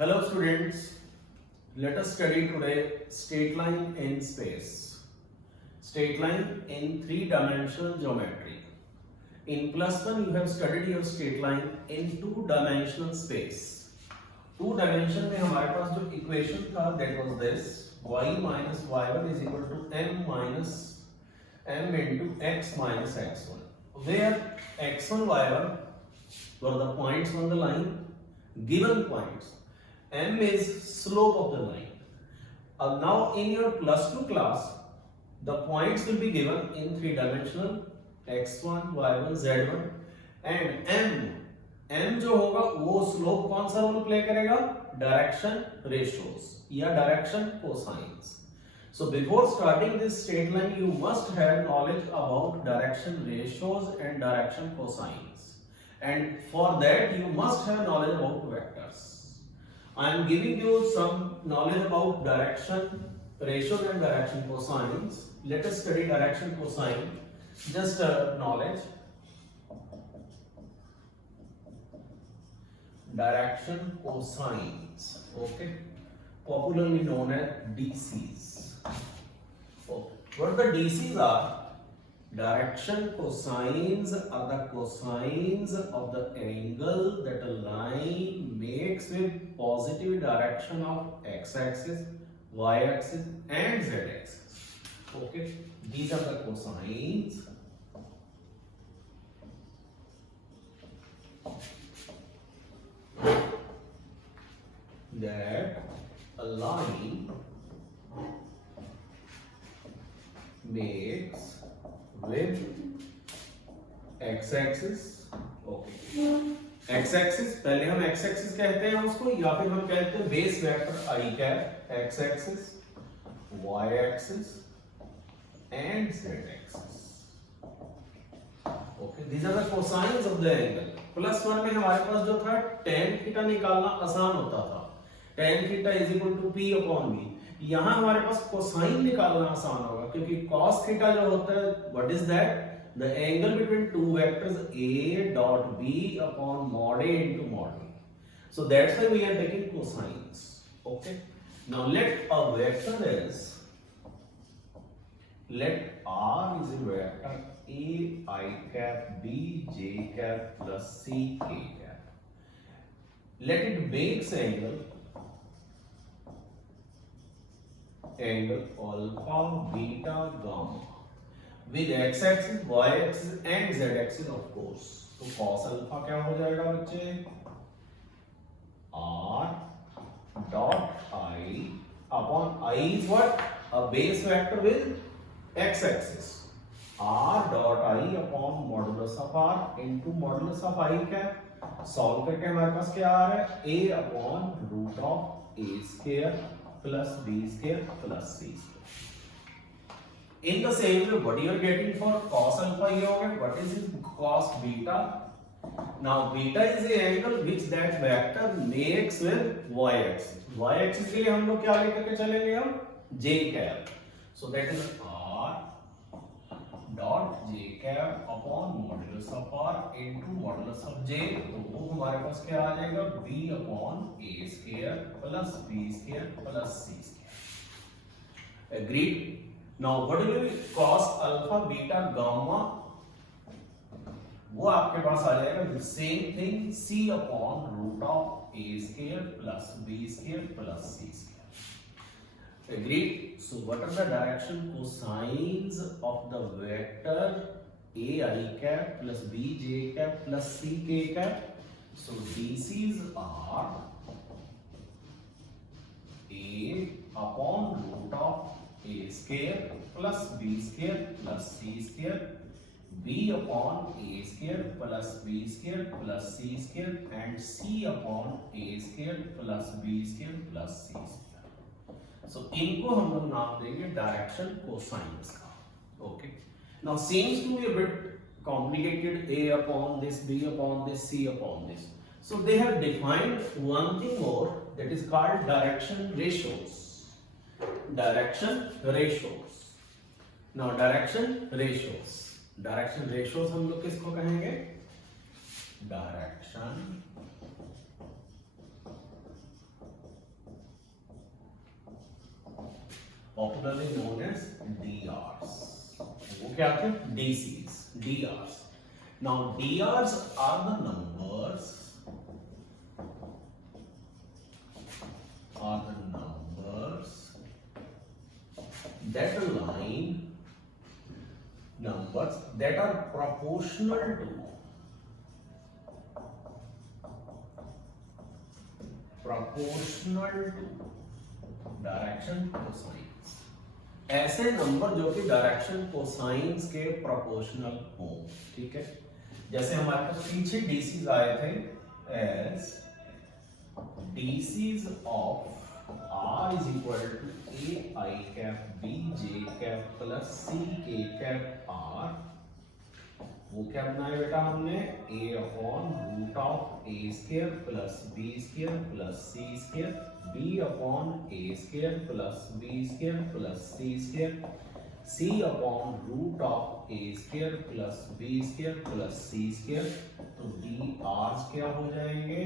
Hello students, let us study today straight line in space. Straight line in three-dimensional geometry. In plus one you have studied your straight line in two-dimensional space. Two dimension में हमारे पास जो equation था that was this y minus y1 is equal to m minus m into x minus x1, where x1 y1 were the points on the line, given points. M is slope of the line. Now in your plus 2 class, the points will be given in three-dimensional x1, y1, z1 and m जो होगा वो slope कौन सा role play करेगा? Direction ratios या direction cosines. So before starting this straight line, you must have knowledge about direction ratios and direction cosines. And for that you must have knowledge about vectors. I am giving you some knowledge about direction ratios and direction cosines. Let us study direction cosine. Just knowledge. Direction cosines. Okay. Popularly known as DCs. Okay. What the DCs are? Direction cosines are the cosines of the angle that a line makes with positive direction of x-axis, y-axis and z-axis. Okay, these are the cosines. That a line makes with x-axis. Okay, x-axis पहले हम x-axis कहते हैं उसको या फिर हम कहते हैं base vector i cap, x-axis, y-axis and z-axis. Okay, these are the cosines of the angle. Plus one में हमारे पास जो था tan थीटा निकालना आसान होता था. tan theta is equal to p upon v. यहाँ हमारे पास कोसाइन निकालना आसान होगा क्योंकि cos थीटा जो होता है what is that? The angle between two vectors a dot b upon mod a into mod b. So that's why we are taking cosines. Okay. Now let a vector is, let R is a vector a I cap b j cap plus c k cap. Let it makes angle alpha, beta, gamma with x-axis, y-axis and z-axis of course. तो cos alpha क्या हो जाएगा बच्चे? R dot I upon I is what? A base vector with x-axis. R dot I upon modulus of R into modulus of I cap. Solve करके हमारे पास क्या आ रहा है? A upon root of a square plus b square plus c square. In the same way, what you are getting for cos alpha ये होगा? What is it? Cos beta. Now beta is the angle which that vector makes with y-axis. Y-axis के लिए हम लोग क्या लेकर के चलेंगे हम? J cap. So that is R dot j cap upon modulus of R into modulus of j. तो वो हमारे पास क्या आ जाएगा? B upon a square plus b square plus c square. Agreed? Now what will be cos alpha, beta, gamma? वो आपके पास आ जाएगा the same thing c upon root of a square plus b square plus c square. Agreed? So what are the direction cosines of the vector a I cap plus b j cap plus c k cap? So DCs are a upon root of a square plus b square plus c square, b upon a square plus b square plus c square and c upon a square plus b square plus c square. So इनको हम लोग नाम देंगे direction cosines का. Okay. Now seems to be a bit complicated. A upon this, b upon this, c upon this. So they have defined one thing more that is called direction ratios. Direction ratios. Now direction ratios. Direction ratios हम लोग किसको कहेंगे? Direction popularly known as DRs। वो क्या थे? DCs, DRs। Now DRs are the numbers that align numbers that are proportional to direction cosines. ऐसे number जो कि डायरेक्शन कोसाइंस के प्रोपोर्शनल हो। ठीक है, जैसे हमारे पास पीछे डीसीज आए थे as DCs of R is equal to AI cap B J cap plus C K cap R। वो क्या बनाया बेटा हमने? A upon root of A square plus B square plus C square B upon A square plus B square plus C square C upon root of A square plus B square plus C square. तो D R क्या हो जाएंगे?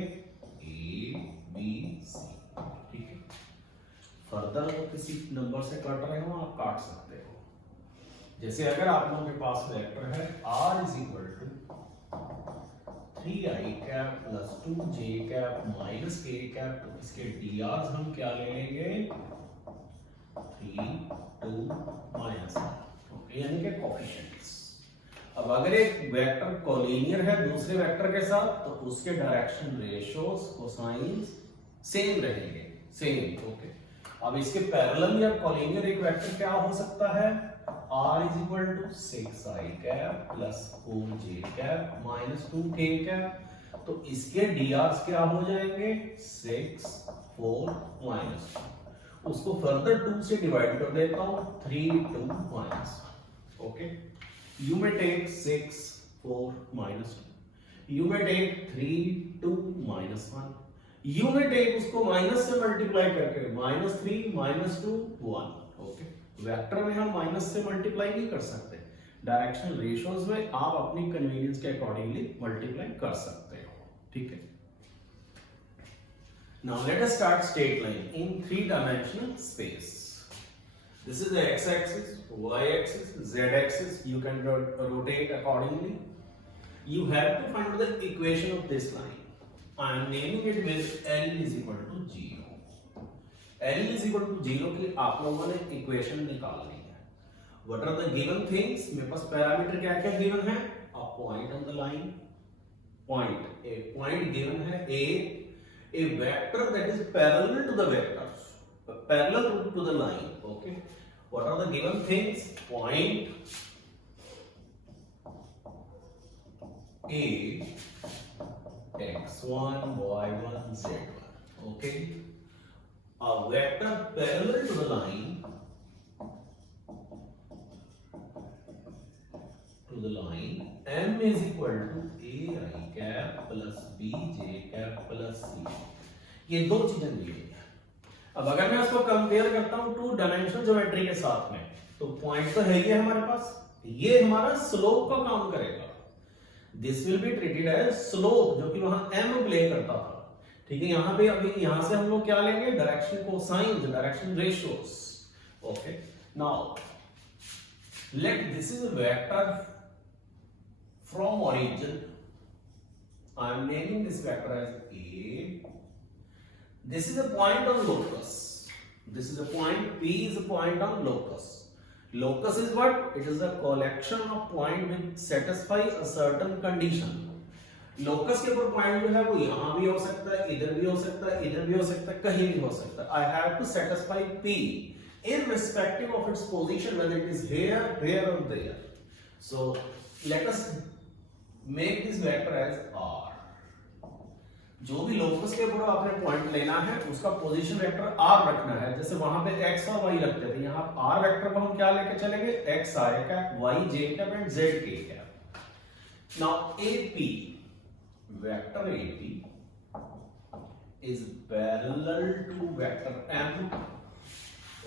A B C। ठीक है, further वो किसी number से cut रहे हो आप काट सकते हो। जैसे अगर आप लोगों के पास वेक्टर है R is equal to 3i cap plus 2j cap minus k cap, तो इसके DRs हम क्या ले लेंगे? 3 2 माइनस 1, यानी कि कोएफिशिएंट्स। अब अगर एक वेक्टर कोलिनियर है दूसरे वेक्टर के साथ तो उसके डायरेक्शन रेशियोज कोसाइंस सेम रहेंगे, सेम। ओके, अब इसके पैरेलल या कोलिनियर एक वेक्टर क्या हो सकता है? R is equal to 6i cap plus 4j cap minus 2k cap, तो इसके DRs क्या हो जाएंगे? 6 4 माइनस 2। उसको फर्दर 2 से डिवाइड कर देता हूं, 3 2 minus 1। Okay, you may take 6 4 minus 2, you may take 3 2 minus 1, you may take उसको माइनस से मल्टीप्लाई करके -3 -2 1। ओके, वेक्टर में हम माइनस से मल्टीप्लाई नहीं कर सकते, डायरेक्शन रेशियोज में आप अपनी कन्वीनियंस के अकॉर्डिंगली मल्टीप्लाई कर सकते हो। ठीक है, now let us start straight line in 3 dimensional space. This is the x-axis, y-axis, z-axis. You can rotate accordingly. You have to find the equation of this line. I am naming it with L is equal to 0. L is equal to 0 की आप लोगों ने equation निकालनी है। What are the given things? मेरे पास parameter क्या क्या given है? A point on the line. Point. A point given है A vector that is parallel to the vectors. Parallel to the line. Okay. What are the given things? Point A, x1, y1, z1. Okay. A vector parallel to the line. M is equal to ai cap plus bj cap plus c। ये दो चीजें दी गई है। अब अगर मैं उसको compare करता हूं 2 डायमेंशनल ज्योमेट्री के साथ में, तो पॉइंट तो है ही हमारे पास, ये हमारा स्लोप का काम करेगा। This will be treated as slope, जो कि वहां m प्ले करता था। ठीक है, यहां पे अभी यहां से हम लोग क्या लेंगे? Direction cosines, direction ratios. Okay, now let this is a vector from origin. I am naming this vector as A. This is a point on locus. This is a point, P is a point on locus. Locus is what? It is a collection of point which satisfy a certain condition. Locus के ऊपर point जो है वो यहाँ भी हो सकता है, इधर भी हो सकता है, इधर भी हो सकता है, कहीं भी हो सकता है। I have to satisfy P irrespective of its position, whether it is here, here or there. So let us make this vector as R. जो भी लोकस के ऊपर आपने पॉइंट लेना है उसका पोजीशन वेक्टर R रखना है। जैसे वहां पे x और y रखते थे, यहाँ R वेक्टर को हम क्या लेके चलेंगे? x I cap, y j cap and z k cap. Now AP, vector AP is parallel to vector M.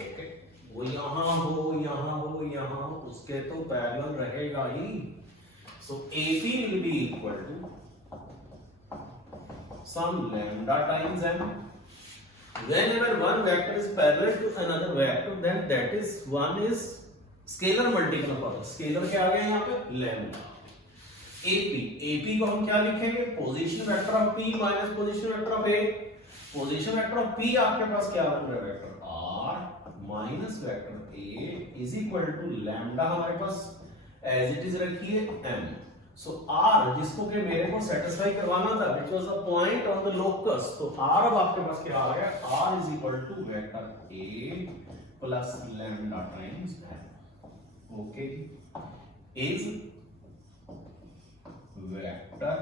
Okay, वो यहाँ हो, यहाँ हो, यहाँ हो, उसके तो पैरेलल रहेगा ही। सो AP will be equal to some lambda times m. whenever one vector is parallel to another vector, then that is one is scalar multiple of other. Scalar क्या आ गया यहाँ पे? lambda. AP को हम क्या लिखेंगे? Position vector of P minus position vector of A. Position vector of P आपके पास क्या होगा? Vector R minus vector A is equal to lambda हमारे पास एज इट इज रखिए m. So R जिसको कि मेरे को सेटिस्फाई करवाना था, which was a point on the locus, तो R अब आपके पास क्या आ गया? R is equal to vector A plus lambda times m. Okay, is vector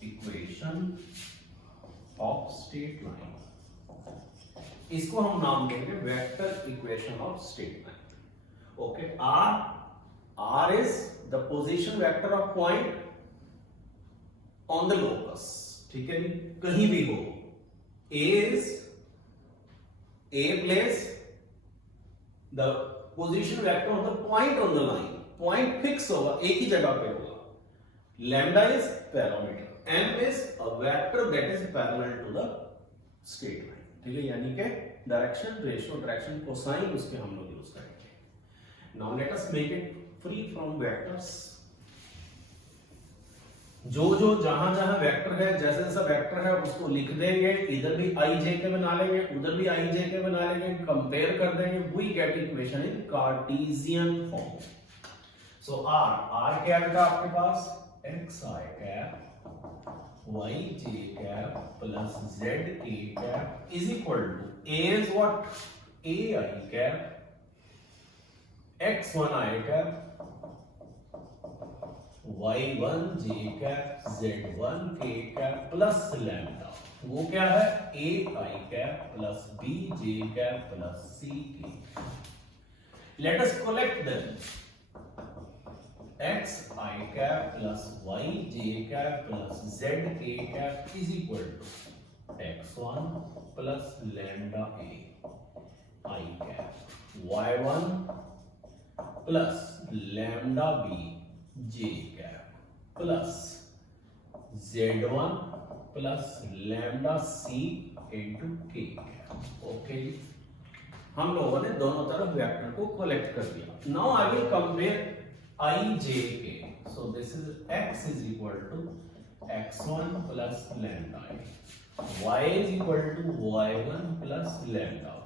equation of straight line. इसको हम नाम देंगे vector equation of straight line. Okay, R is the position vector of point on the locus. ठीक है, कहीं भी हो. A place the position vector of the point on the line. Point fix होगा, एक ही जगह पे होगा. Lambda is parameter. M is a vector that is parallel to the straight line. ठीक है, यानी कि डायरेक्शन, रेशियो, डायरेक्शन, कोसाइन उसके हम लोग यूज करेंगे. Now let us make it free from vectors. जो जहां वेक्टर है, जैसे जैसा वेक्टर है उसको लिख देंगे, इधर भी आई जे के बना लेंगे, उधर भी आई जे के बना लेंगे, कंपेयर कर देंगे, we get equation in cartesian form. So r क्या आएगा आपके पास? X i cap y j cap plus z k cap is equal to a is what? A i cap x1 i cap y1 j cap z1 k cap plus lambda. वो क्या है? a i cap plus b j cap plus c k. Let us collect them. x i cap plus y j cap plus z k cap is equal to x1 plus lambda a i cap y1 plus lambda b j cap plus z1 plus lambda c into k cap. Okay, हम लोगों ने दोनों तरफ vector को collect कर दिया. Now I will compare I J K. So this is x is equal to x1 plus lambda A, y is equal to y1 plus lambda,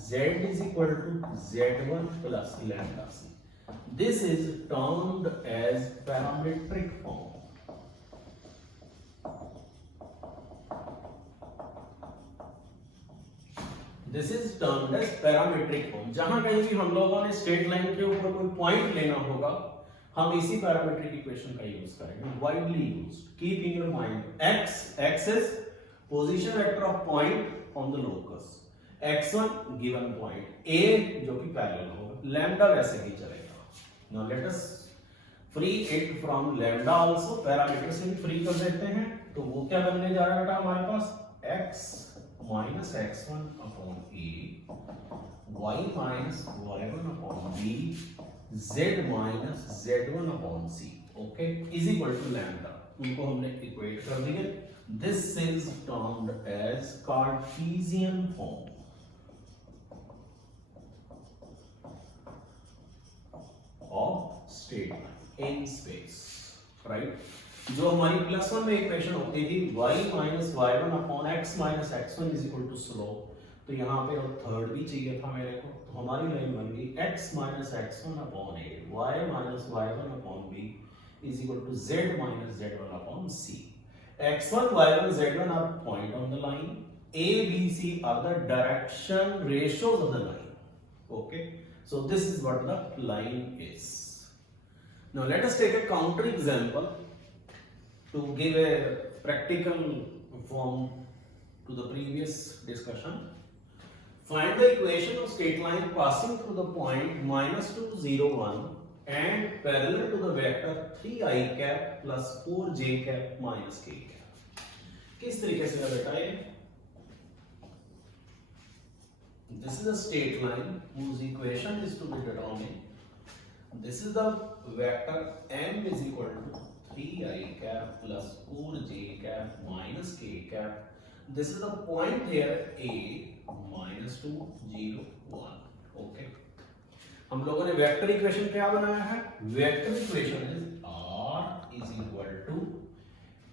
z is equal to z1 plus lambda c. This is termed as parametric form. This is termed as parametric form. जहां कहीं भी हम लोगों ने straight line के ऊपर कोई point लेना होगा, हम इसी पैरामीट्रिक इक्वेशन का यूज करेंगे. Widely used. Keep in your mind, x is position vector of point on the locus. x1 given point a जो कि पैरेलल होगा, लैम्डा वैसे ही चलेगा. Now let us free it from lambda also. Parameter से भी free कर देते हैं, तो वो क्या बनने जा रहा है बेटा हमारे पास? x minus x1 upon a, y minus y1 upon b, z minus z1 upon c. Okay, is equal to lambda. उनको हमने इक्वेट कर दिया. This is termed as cartesian form of straight line in space, right? जो हमारी +1 में equation होती थी y minus y1 upon x minus x1 is equal to slope, तो यहाँ पे और थर्ड भी चाहिए था मेरे को, तो हमारी लाइन बन गई x minus x1 upon a, y minus y1 upon b is equal to z minus z1 upon c. x1 y1 z1 are point on the line, a b c are the direction ratios of the line. Okay, so this is what the line is. Now let us take a counter example to give a practical form to the previous discussion. Find the equation of straight line passing through the point -2, 0, 1 and parallel to the vector 3i cap plus 4j cap minus k cap. किस तरीके से बेटा ये? This is a straight line whose equation is to be determined. This is the vector m is equal to 3i cap plus 4j cap minus k cap. this is the point here a -2 0 1. Okay, हम लोगों ने vector equation क्या बनाया है? Vector equation is r is equal to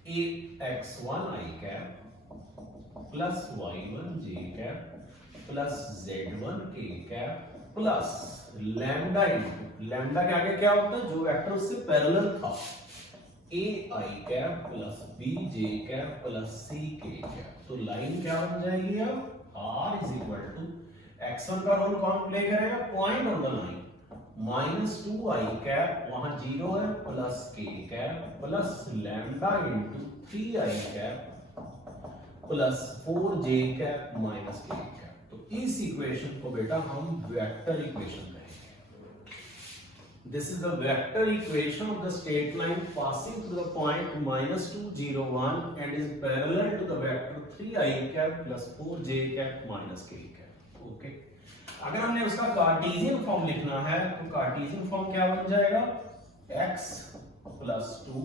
ax1 i cap plus y1 j cap plus z1 k cap plus lambda into lambda के आगे क्या होता है? जो वेक्टर उससे पैरेलल था, a i cap plus b j cap plus c k cap. तो line क्या बन जाएगी अब? r is equal to x1 का रोल कौन प्ले करेगा? Point on the line, -2 i cap वहां 0 है plus k cap plus lambda into 3 i cap plus 4 j cap minus k cap. तो इस इक्वेशन को बेटा हम वेक्टर इक्वेशन कहेंगे। This is the vector equation of the straight line passing through the point -2 0 1 and is parallel to the vector 3 i cap plus 4 j cap minus k cap. Okay, अगर हमने उसका Cartesian form लिखना है तो Cartesian form क्या बन जाएगा? x plus 2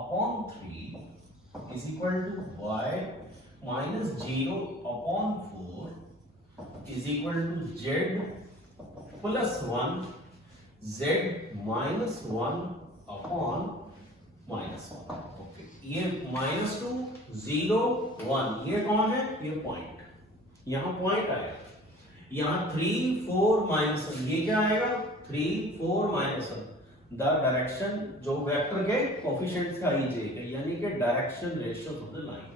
upon 3 is equal to y minus 0 upon 4 is equal to z plus 1 z minus 1 upon minus 1। Okay, ये -2 0 1 ये कौन है? ये पॉइंट, यहां पॉइंट आएगा। यहाँ 3 4 -1 ये क्या आएगा? 3 4 -1 द डायरेक्शन जो वेक्टर के कोफिशिएंट्स का ij है, यानी कि direction ratio of the line.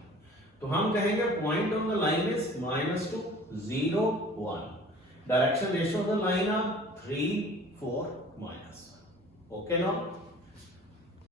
तो हम कहेंगे point on the line is -2 0 1, direction ratio of the line are 3 4 -1। Okay ना?